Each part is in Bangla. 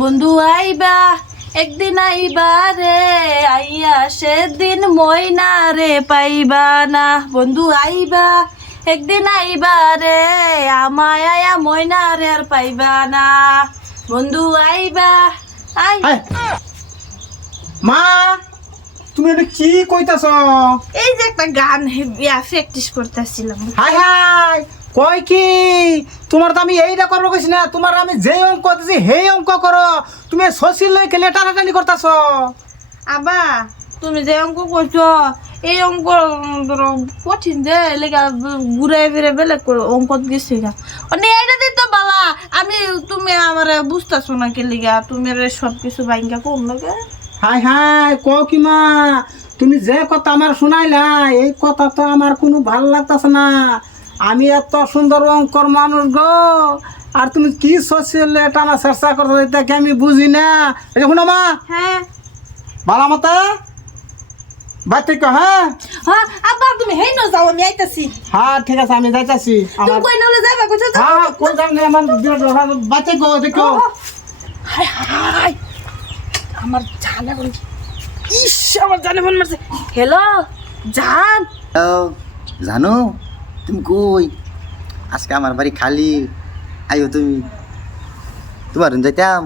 বন্ধু আইবা একদিন আইবা রে, আইয়া সেদিন ময়না রে পাইবা না। বন্ধু আইবা একদিন আইবা রে, আমায় আয়া ময়না রে আর পাইবা না। বন্ধু আইবা মা তুমি এটা কি কইতাছ? এই যে একটা গান প্র্যাকটিস করতেছিলাম। হাই হাই কয় কি তোমার তো আমি এইটা করবো কইছি না, তোমার আমি যে অঙ্ক দিছি সেই অঙ্ক করো, তুমি শশীর লইকে লেটারাটানি করতাছ। আবা তুমি যে অঙ্ক করছো এই অঙ্ক কঠিন যে লেখা ঘুরে ফিরে বেলেগ অঙ্ক গেছি গা এইটা দিত বাবা। আমি তুমি আমার বুঝতেছো না কে লিগা তুমি সব কিছু বাইঙ্গা কম লাগে। হাই হাই কও কি মা, তুমি যে কথা আমার শোনাইলা এই কথা তো আমার কোনো ভাল লাগতেছে না। আমি এত সুন্দর অঙ্কর মানুষ গো, আর তুমি কি শশীর টানা চেষ্টা করছো এটাকে আমি বুঝি না। এই শুনো মা, হ্যাঁ ভালো মতো বাড়তে কো। হ্যাঁ হ্যাঁ আব্বা তুমি হেই ন যাও আমি আইতাছি। হ্যাঁ ঠিক আছে আমি যাইতাছি। তুমি কই নলে যাইবা কইছো তো? হ্যাঁ কোন যাম না আমার বাচ্চা গো দেখো। হাই হাই আমার জানা বল, ইস আমার জানে ফোন মারছে। হ্যালো জান। জানো তুমি কই? আজকে আমার বাড়ি খালি, আইও তুমি। তোমার যাইতাম,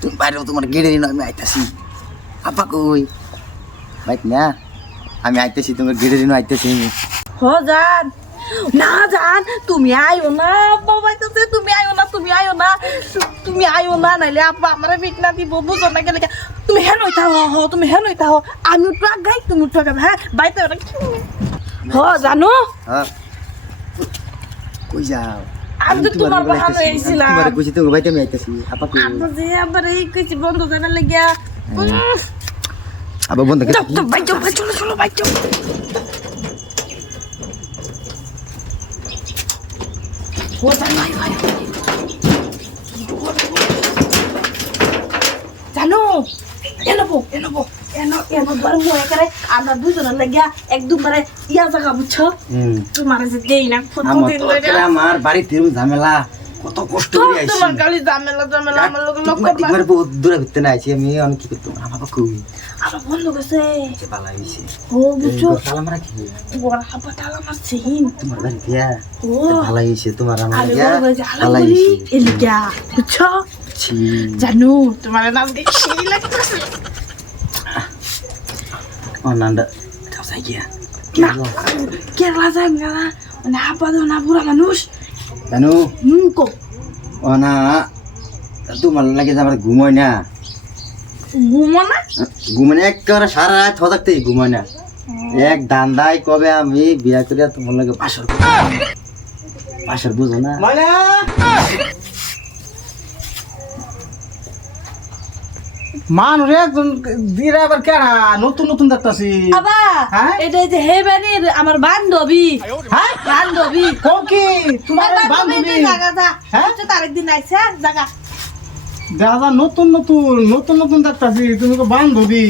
তুমি বাইরেও তোমার গেড়ে নিন, আমি আইতাছি। আপা কই? বাইক না, আমি আইতেছি, তোমার গেড়ে নিন আইতেছি। হ জান না জান তুমি আইও না, বাবা কাছে তুমি আইও না, তুমি আইও না, তুমি আইও না, নাইলে আব্বা আমারে বিটনা দিব বুঝো না গেলে। তুমি হেন হইতা হ, তুমি হেন হইতা হ, আমি একটু আগাই তুমি একটু আগাবে। হ্যাঁ বাইতে হ জানো হ্যাঁ কই যাও? আমি তো তোমার বাহানো এসেছিলাম। তোমার কইছি তোমার বাইতে আমি আইতেছি। আপা কই? আমরা যে আবার এই কিছু বন্ধ জানা লাগিয়া আবার বন্ধ করে বাইক চলো চলো বাইক চলো। ও জানো জানো এনবো একেবারে আমরা দুজনের লাগিয়া একদম মানে ইয়া জায়গা বুঝছো। তোমার যে দেই না আমার বাড়িতে ঝামেলা, কত কষ্ট করে আইছি। তোমার গালি ঝামেলা আমার লোক একবার বহুত দূরে ভিতরে না আইছি আমি, অনেক কি করতাম। আমার কই আমার বন্ধ গেছে ভালো হইছে। ও বুঝছো তালা মারা কি বড় হাবা তালা মারছে তোমার বাড়ি দিয়া? ও ভালো হইছে তোমার আমার আমি দিয়া বড় যে ভালো আলাদা হইছে। এলিগা বুঝছো ছি জানো তোমার নাম দেখি সেই লাগতেছে ও নান্ডা তাও যাই গিয়া না কেরলা যাই না মানে হাবা দাও না বুড়া মানুষ জানো কো ও না তোমার লাগে আমার ঘুমোয় না, ঘুমো না ঘুমানে একেবারে সারা রাত থাকতে ঘুমায় না। এক দান্দাই কবে আমি বিয়া করিয়া তোমার লাগে পাশার বুঝো না। মানে মানুষ একজন দিয়ে আবার কেনা নতুন নতুন দেখতেছি। আবা হ্যাঁ? এটা যে হে বাড়ির আমার বান্ধবী। হ্যাঁ বান্ধবী কও কি তোমার বান্ধবী? জায়গা যা হ্যাঁ? আরেকদিন আইসা জায়গা দাদা নতুন নতুন নতুন নতুন দেখতেছি, তুমি তো বান্ধবী।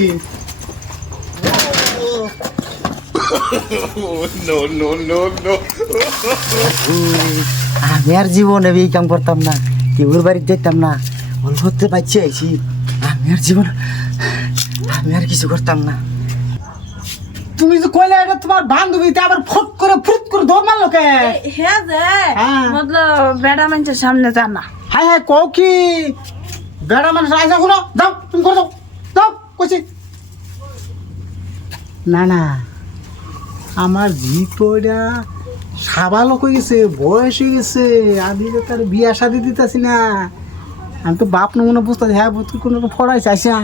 আমি আর জীবনে এই কাম করতাম না, কেউর বাড়িতে যেতাম না, অল্প করতে পারছি আইছি। আমি আর জীবন আমি আর কিছু করতাম না। তুমি যে কইলে এটা তোমার বান্ধবী, তা আবার ফুট করে দৌড় মারলো কে? হ্যাঁ যে হ্যাঁ। মতলব বেড়া মানুষের সামনে জানা হাই হাই কও কি বেড়া মানুষ আইসা শুনো, যাও তুমি করে যাও কইছি না না। আমার ভিতরটা সাবালক হয়ে গেছে, বয়স হয়ে গেছে, আমি তো তার বিয়া শাদি দিতেছি না। আমি তো বাপ নমুনা বুঝতেছি, হ্যাঁ তুই কোনো ফড়াই চাইছি না,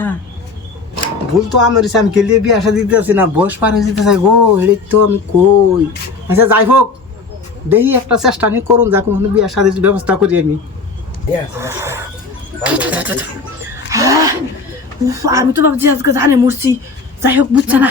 ভুল তো আমার হয়েছে, আমি কেলিয়ে বিয়া শাদি দিতেছি না, বয়স পার হয়ে যেতে চাই গো, হেড়ে তো আমি কই। আচ্ছা যাই হোক, দেখি একটা চেষ্টা নিয়ে করুন, যা কোনো বিয়া শাদির ব্যবস্থা করি আমি। আমি তো ভাবছি আজকে জানে মরছি। যাই হোক বুঝছে না